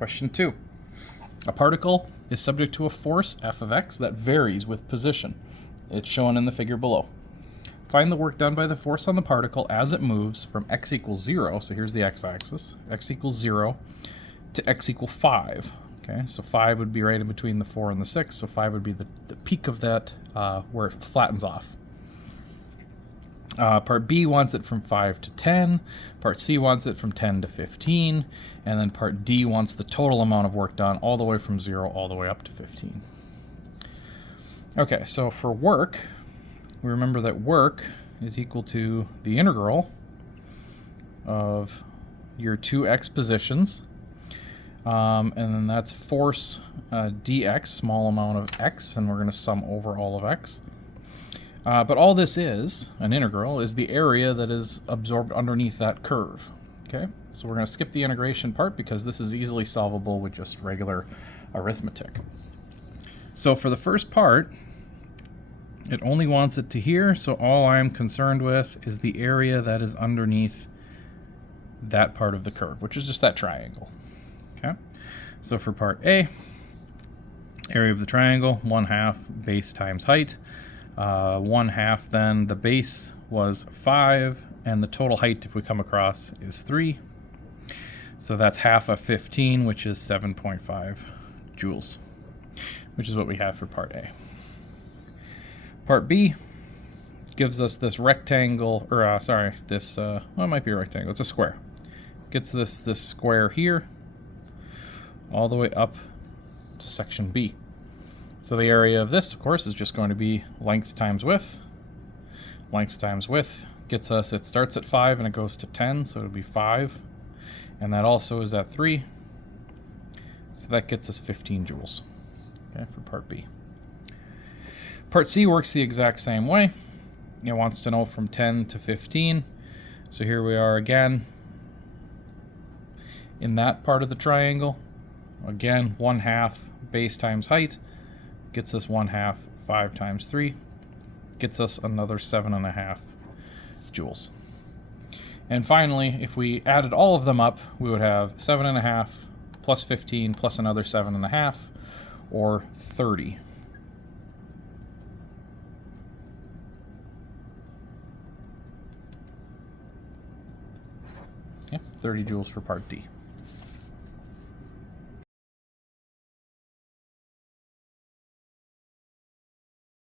Question 2. A particle is subject to a force f of x that varies with position. It's shown in the figure below. Find the work done by the force on the particle as it moves from x equals 0, so here's the x-axis, x equals 0 to x equals 5. Okay, so 5 would be right in between the 4 and the 6, so 5 would be the peak of that where it flattens off. Part B wants it from 5 to 10, Part C wants it from 10 to 15, and then Part D wants the total amount of work done all the way from 0 all the way up to 15. Okay, so for work, we remember that work is equal to the integral of your 2x positions, and then that's force dx, small amount of x, and we're going to sum over all of x. But all this is, an integral, is the area that is absorbed underneath that curve. Okay, so we're going to skip the integration part because this is easily solvable with just regular arithmetic. So for the first part, it only wants it to here, so all I'm concerned with is the area that is underneath that part of the curve, which is just that triangle. Okay, so for part A, area of the triangle, 1/2 base times height. 1/2 then, the base was 5, and the total height, if we come across, is 3. So that's half of 15, which is 7.5 joules, which is what we have for part A. Part B gives us this rectangle, or this, well, it might be a rectangle, it's a square. Gets this square here, all the way up to section B. So the area of this, of course, is just going to be length times width. Length times width gets us, it starts at 5 and it goes to 10, so it'll be 5. And that also is at 3. So that gets us 15 joules, okay, for part B. Part C works the exact same way. It wants to know from 10 to 15. So here we are again in that part of the triangle. Again, 1/2 base times height gets us 1/2, 5 times 3, gets us another 7.5 joules. And finally, if we added all of them up, we would have 7.5 plus 15 plus another 7.5, or 30. Yeah, 30 joules for part D.